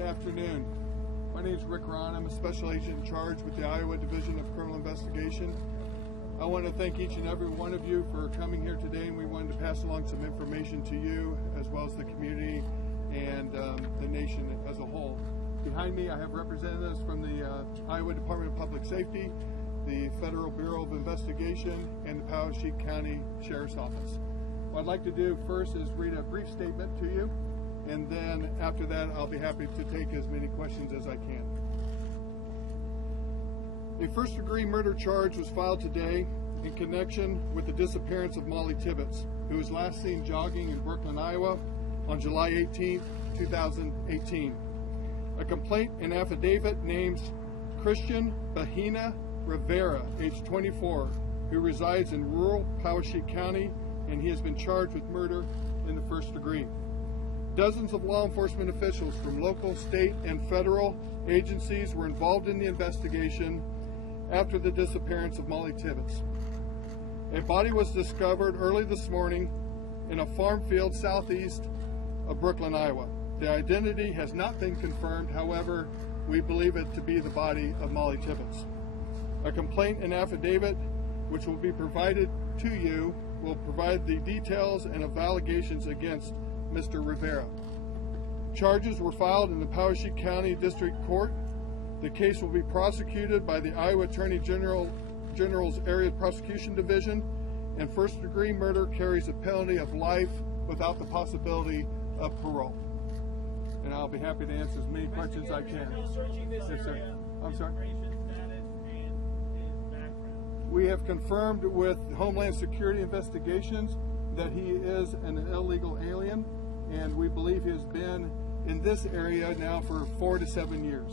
Good afternoon. My name is Rick Ron. I'm a special agent in charge with the Iowa Division of Criminal Investigation. I want to thank each and every one of you for coming here today, and we wanted to pass along some information to you as well as the community and the nation as a whole. Behind me I have representatives from the Iowa Department of Public Safety, the Federal Bureau of Investigation, and the Poweshiek County Sheriff's Office. What I'd like to do first is read a brief statement to you, and then after that I'll be happy to take as many questions as I can. A first-degree murder charge was filed today in connection with the disappearance of Mollie Tibbetts, who was last seen jogging in Brooklyn, Iowa on July 18, 2018. A complaint and affidavit names Cristhian Bahena Rivera, age 24, who resides in rural Poweshiek County, and he has been charged with murder in the first degree. Dozens of law enforcement officials from local, state, and federal agencies were involved in the investigation after the disappearance of Mollie Tibbetts. A body was discovered early this morning in a farm field southeast of Brooklyn, Iowa. The identity has not been confirmed, however, we believe it to be the body of Mollie Tibbetts. A complaint and affidavit, which will be provided to you, will provide the details and of allegations against Mr. Rivera. Charges were filed in the Poweshiek County District Court. The case will be prosecuted by the Iowa Attorney General's Area Prosecution Division, and first-degree murder carries a penalty of life without the possibility of parole. And I'll be happy to answer as many questions as I can. Yes, sir. I'm sorry. We have confirmed with Homeland Security Investigations that he is an illegal alien, and we believe he has been in this area now for 4 to 7 years.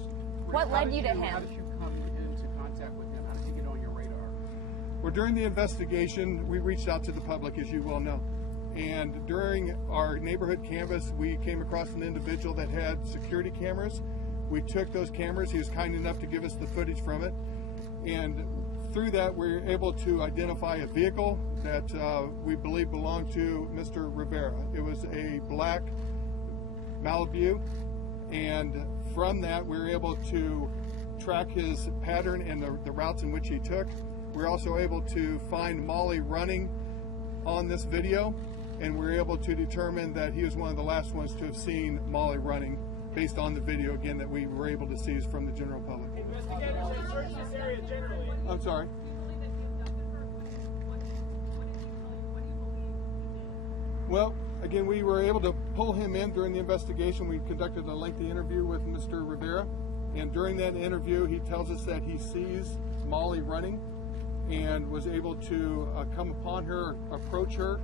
What led you to him? How did you come into contact with him? How did you get on your radar? Well, during the investigation, we reached out to the public, as you well know. And during our neighborhood canvass, we came across an individual that had security cameras. We took those cameras. He was kind enough to give us the footage from it. And through that, we were able to identify a vehicle that we believe belonged to Mr. Rivera. It was a black Malibu, and from that we were able to track his pattern and the routes in which he took. We were also able to find Mollie running on this video, and we were able to determine that he was one of the last ones to have seen Mollie running based on the video, again, that we were able to seize from the general public. Investigators have searched this area generally. I'm sorry? Well, again, we were able to pull him in during the investigation. We conducted a lengthy interview with Mr. Rivera, and during that interview he tells us that he sees Mollie running and was able to come upon her, approach her,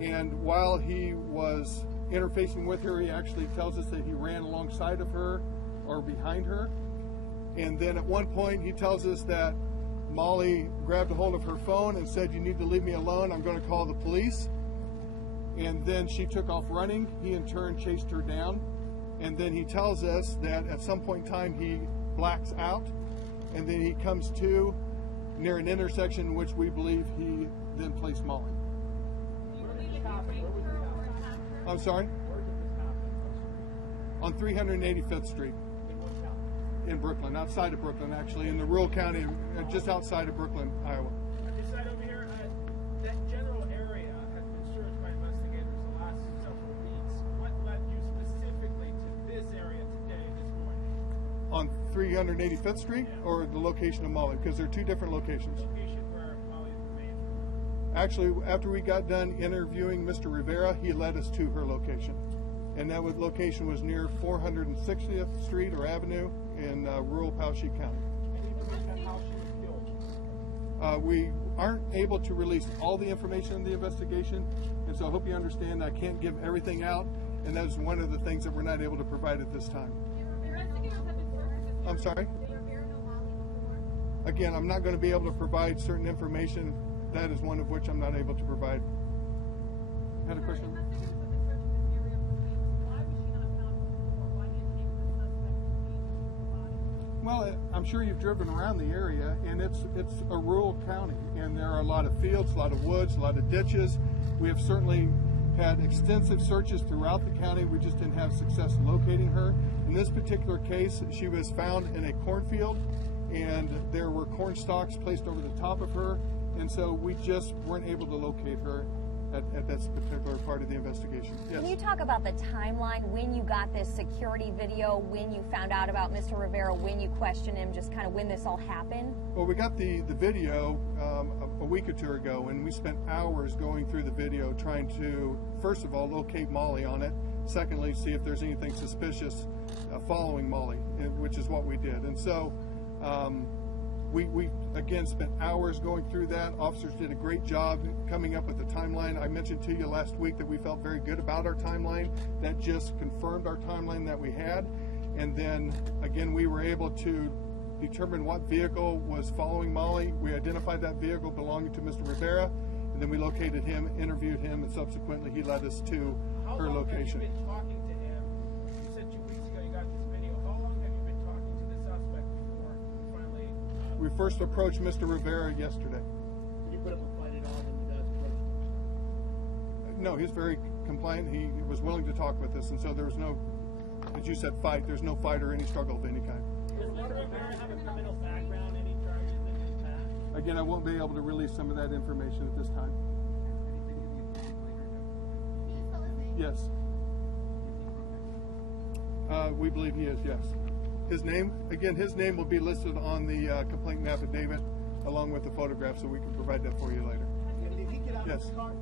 and while he was interfacing with her, he actually tells us that he ran alongside of her or behind her. And then at one point he tells us that Mollie grabbed a hold of her phone and said, "You need to leave me alone, I'm going to call the police." And then she took off running. He in turn chased her down, and then he tells us that at some point in time he blacks out, and then he comes to near an intersection in which we believe he then placed Mollie. I'm sorry? Where did this happen? On 385th Street. In what town? In Brooklyn, outside of Brooklyn, actually, in the rural county, just outside of Brooklyn, Iowa. On this side over here, that general area has been searched by investigators the last several weeks. What led you specifically to this area today, this morning? On 385th Street, or the location of Mollie? Because there are two different locations. Location where Mollie remains. Actually, after we got done interviewing Mr. Rivera, he led us to her location. And that location was near 460th Street or Avenue in rural Poweshiek County. Any information on how she was killed? We aren't able to release all the information in the investigation, and so I hope you understand I can't give everything out, and that is one of the things that we're not able to provide at this time. I'm sorry? Again, I'm not going to be able to provide certain information. That is one of which I'm not able to provide. Had a question? Well, I'm sure you've driven around the area, and it's a rural county, and there are a lot of fields, a lot of woods, a lot of ditches. We have certainly had extensive searches throughout the county. We just didn't have success locating her. And In this particular case, she was found in a cornfield, and there were corn stalks placed over the top of her, and so we just weren't able to locate her at that particular part of the investigation. Yes. Can you talk about the timeline, when you got this security video, when you found out about Mr. Rivera, when you questioned him, just kind of when this all happened? Well, we got the video a week or two ago, and we spent hours going through the video trying to, first of all, locate Mollie on it. Secondly, see if there's anything suspicious following Mollie, which is what we did. And so we again spent hours going through that. Officers did a great job coming up with the timeline. I mentioned to you last week that we felt very good about our timeline. That just confirmed our timeline that we had. And then again, we were able to determine what vehicle was following Mollie. We identified that vehicle belonging to Mr. Rivera, and then we located him, interviewed him, and subsequently he led us to her location. How long have you been talking to him? You said 2 weeks ago you got this video. How long have you been talking to the suspect before you finally... We first approached Mr. Rivera yesterday. Did you put up a fight at all when you guys approached him? No, he's very compliant. He was willing to talk with us, and so there was no, as you said, fight. There's no fight or any struggle of any kind. Does Mr. Rivera have a criminal background, any charges in his past? Again, I won't be able to release some of that information at this time. Yes. We believe he is, yes. His name will be listed on the complaint and affidavit along with the photograph, so we can provide that for you later. Did he get out Yes. of the car?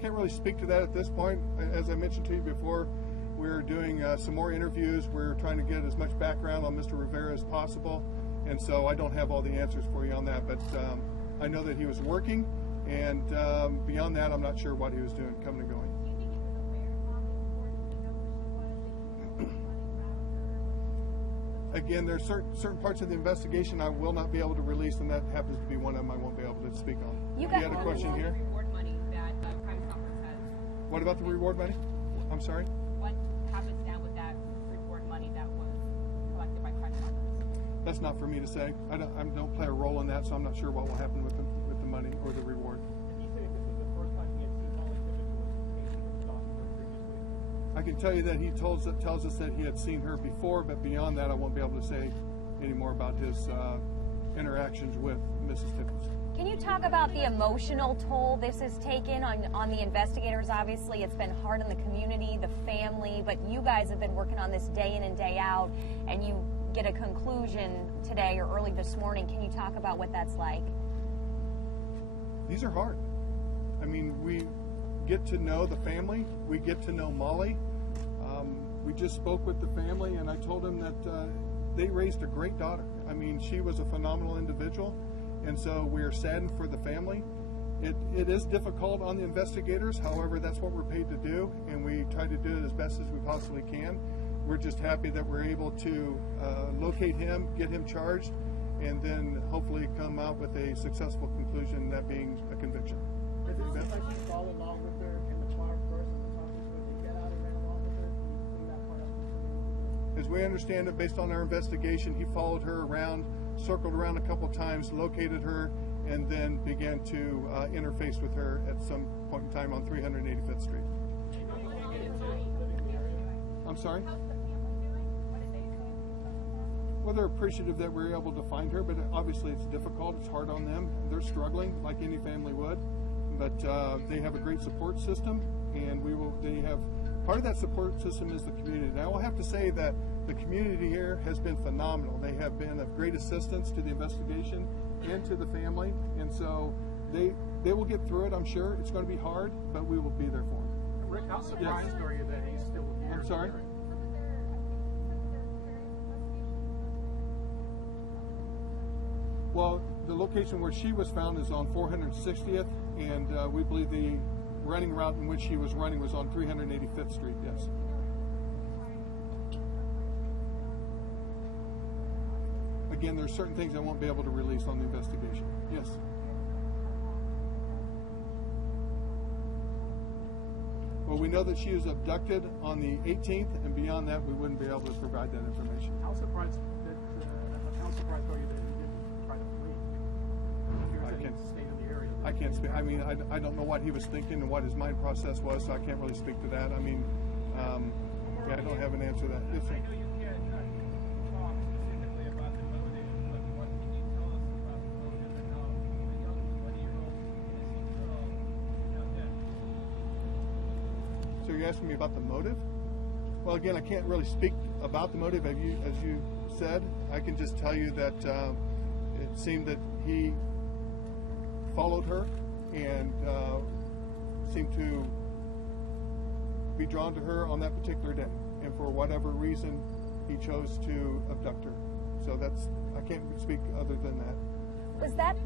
Can't really speak to that at this point. As I mentioned to you before, we're doing some more interviews. We're trying to get as much background on Mr. Rivera as possible, and so I don't have all the answers for you on that, but I know that he was working, and beyond that, I'm not sure what he was doing coming and going. Again, there's certain parts of the investigation I will not be able to release, and that happens to be one of them I won't be able to speak on. You had a question here? Reward money that Crime Stoppers has. What about the reward money? I'm sorry? What happens now with that reward money that was collected by Crime Stoppers? That's not for me to say. I don't play a role in that, so I'm not sure what will happen with the money or the reward. Did he say this was the first time he had seen Mollie Tibbetts was taken from Stockport previously? I can tell you that he tells us that he had seen her before, but beyond that, I won't be able to say any more about his interactions with Mrs. Tibbetts. Can you talk about the emotional toll this has taken on the investigators? Obviously, it's been hard on the community, the family, but you guys have been working on this day in and day out, and you get a conclusion today or early this morning. Can you talk about what that's like? These are hard. I mean, we get to know the family. We get to know Mollie. We just spoke with the family, and I told them that they raised a great daughter. I mean, she was a phenomenal individual, and so we are saddened for the family. It is difficult on the investigators. However, that's what we're paid to do, and we try to do it as best as we possibly can. We're just happy that we're able to locate him, get him charged, and then hopefully come out with a successful conclusion, that being a conviction. Does it seem like he followed along with her in the car first and was talking to her, they get out and ran along with her? Can you clean that part up? As we understand it, based on our investigation, he followed her around, circled around a couple times, located her, and then began to interface with her at some point in time on 385th Street. I'm sorry? Well, they're appreciative that we're able to find her, but obviously it's difficult. It's hard on them. They're struggling like any family would, but they have a great support system, and they have part of that support system is the community. Now, I'll have to say that the community here has been phenomenal. They have been of great assistance to the investigation and to the family, and so they will get through it. I'm sure it's going to be hard, but we will be there for them. Rick, how surprised are you that he's still here? I'm sorry? Well, the location where she was found is on 460th, and we believe the running route in which she was running was on 385th Street, yes. Again, there's certain things I won't be able to release on the investigation. Yes. Well, But we know that she was abducted on the 18th, and beyond that, we wouldn't be able to provide that information. How surprised are you that you didn't try to flee? I can't stay in the area. I can't speak. I mean, I don't know what he was thinking and what his mind process was, so I can't really speak to that. I mean, yeah, I don't have an answer to that. Yes, sir. I know you can't talk specifically about the motive, but what can you tell us about the motive and how a young 20-year-old innocent girl is now dead? So you're asking me about the motive? Well, again, I can't really speak about the motive, as you said. I can just tell you that it seemed that he followed her and seemed to be drawn to her on that particular day, and for whatever reason, he chose to abduct her. So I can't speak other than that. Was that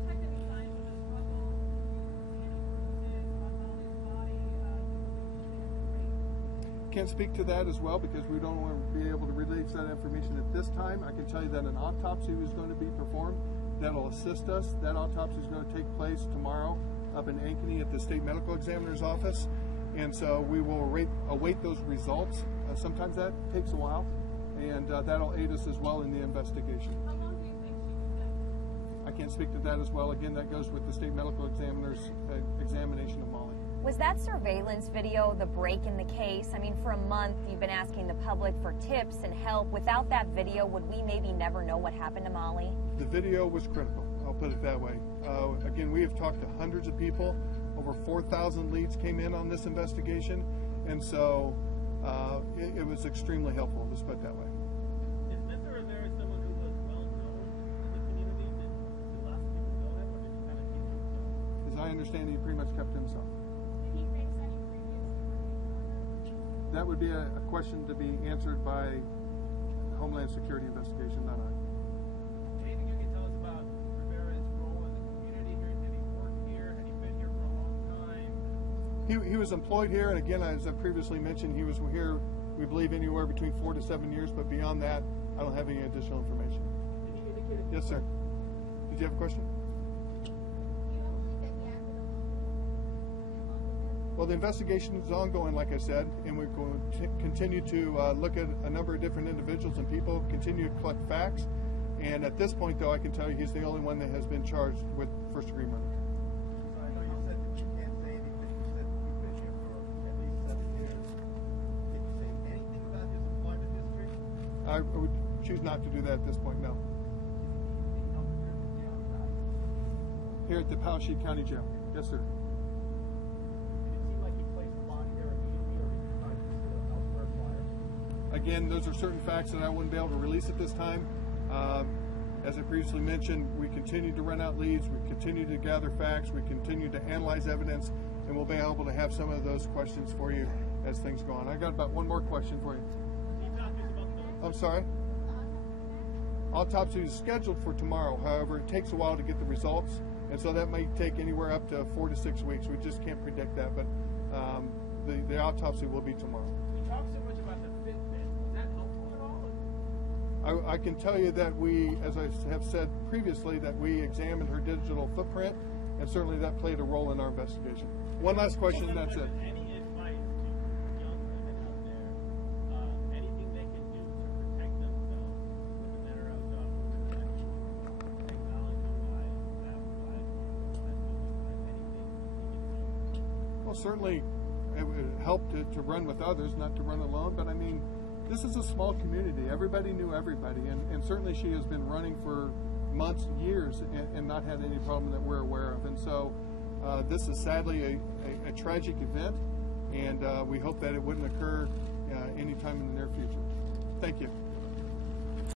Can't speak to that as well because we don't want to be able to release that information at this time. I can tell you that an autopsy is going to be performed that'll assist us. That autopsy is going to take place tomorrow up in Ankeny at the State Medical Examiner's office. And so we will await those results. Sometimes that takes a while, and that'll aid us as well in the investigation. How long do you think she was dead? I can't speak to that as well. Again, that goes with the State Medical Examiner's examination of Mollie. Was that surveillance video the break in the case? I mean, for a month, you've been asking the public for tips and help. Without that video, would we maybe never know what happened to Mollie? The video was critical. I'll put it that way. Again, we have talked to hundreds of people. Over 4,000 leads came in on this investigation, and so it was extremely helpful. Let's put it that way. Is Mr. Rivera someone who was well known in the community? Did lots of people know him, or did he kind of keep himself? As I understand, he pretty much kept himself. Did he face any previous charges? That would be a question to be answered by Homeland Security investigation, not I. Anything you can tell us about Rivera's role in the community here? Did he work here? Had he been here for a long time? He was employed here, and again, as I previously mentioned, he was here, we believe, anywhere between 4 to 7 years, but beyond that, I don't have any additional information. Did he indicate Yes, sir. Did you have a question? Do you know if he acted alone? Well, the investigation is ongoing, like I said, and we're going to continue to look at a number of different individuals and people, continue to collect facts, and at this point, though, I can tell you he's the only one that has been charged with first-degree murder. I know you said that you can't say anything. You said you've been here for at least 7 years. Can you say anything about his employment history? I would choose not to do that at this point, no. Here at the Powashik County Jail. Yes, sir. Did it seem like he placed the body there immediately, or did he try to conceal it elsewhere prior? Again, those are certain facts that I wouldn't be able to release at this time. As I previously mentioned, we continue to run out leads, we continue to gather facts, we continue to analyze evidence, and we'll be able to have some of those questions for you as things go on. I got about one more question for you. Can you talk to us about the I'm sorry? Autopsy is scheduled for tomorrow. However, it takes a while to get the results, and so that may take anywhere up to 4 to 6 weeks. We just can't predict that, but the autopsy will be tomorrow. You talk so much about the Fitbit. Is that helpful at all? I can tell you that we, as I have said previously, that we examined her digital footprint, and certainly that played a role in our investigation. One last question, and that's it. Any advice to young women out there? Anything they can do to protect themselves, women that are out technology-wise, that-wise, anything? Well, certainly it would help to run with others, not to run alone, but I mean, this is a small community. Everybody knew everybody, and certainly she has been running for months, years, and not had any problem that we're aware of. And so this is sadly a tragic event, and we hope that it wouldn't occur anytime in the near future. Thank you.